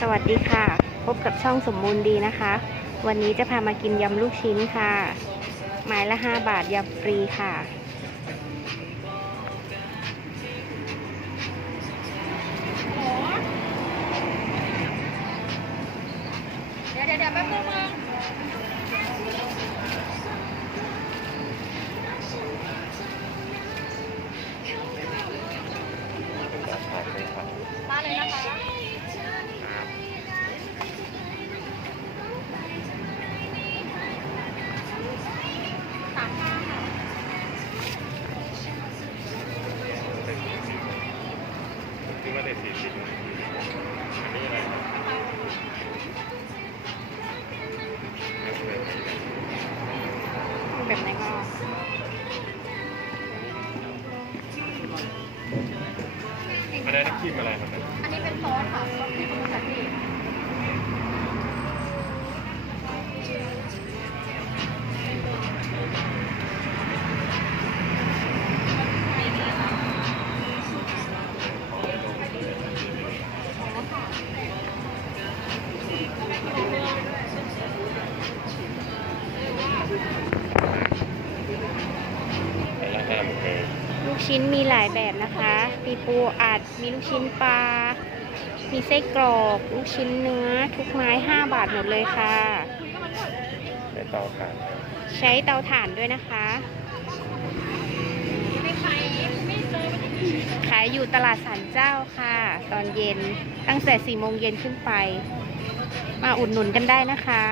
สวัสดีค่ะ พบกับช่องสมบูรณ์ดีนะคะ วันนี้จะพามากินยำลูกชิ้นค่ะ ไม้ละ5บาทยำฟรีค่ะ เดี๋ยวเดี๋ยวเดี๋ยวแป๊บนึง แบบไหนก็อันนี้น้ำจิ้มอะไรครับเนี่ยอันนี้เป็นซอสค่ะ กชิ้นมีหลายแบบนะคะ มีปูอัด มีลูกชิ้นปลา มีไส้กรอก ลูกชิ้นเนื้อ ทุกไม้ 5 บาทหมดเลยค่ะใช้เตาถ่านครับใช้เตาถ่านด้วยนะคะไม่ไปไม่เลยขายอยู่ตลาดสันเจ้าค่ะ ตอนเย็นตั้งแต่4โมงเย็นขึ้นไป มาอุดหนุนกันได้นะคะ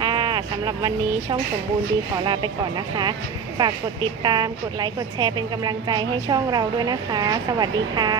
ค่ะสำหรับวันนี้ช่องสมบูรณ์ดีขอลาไปก่อนนะคะ ฝากกดติดตาม กดไลค์ กดแชร์เป็นกำลังใจให้ช่องเราด้วยนะคะ สวัสดีค่ะ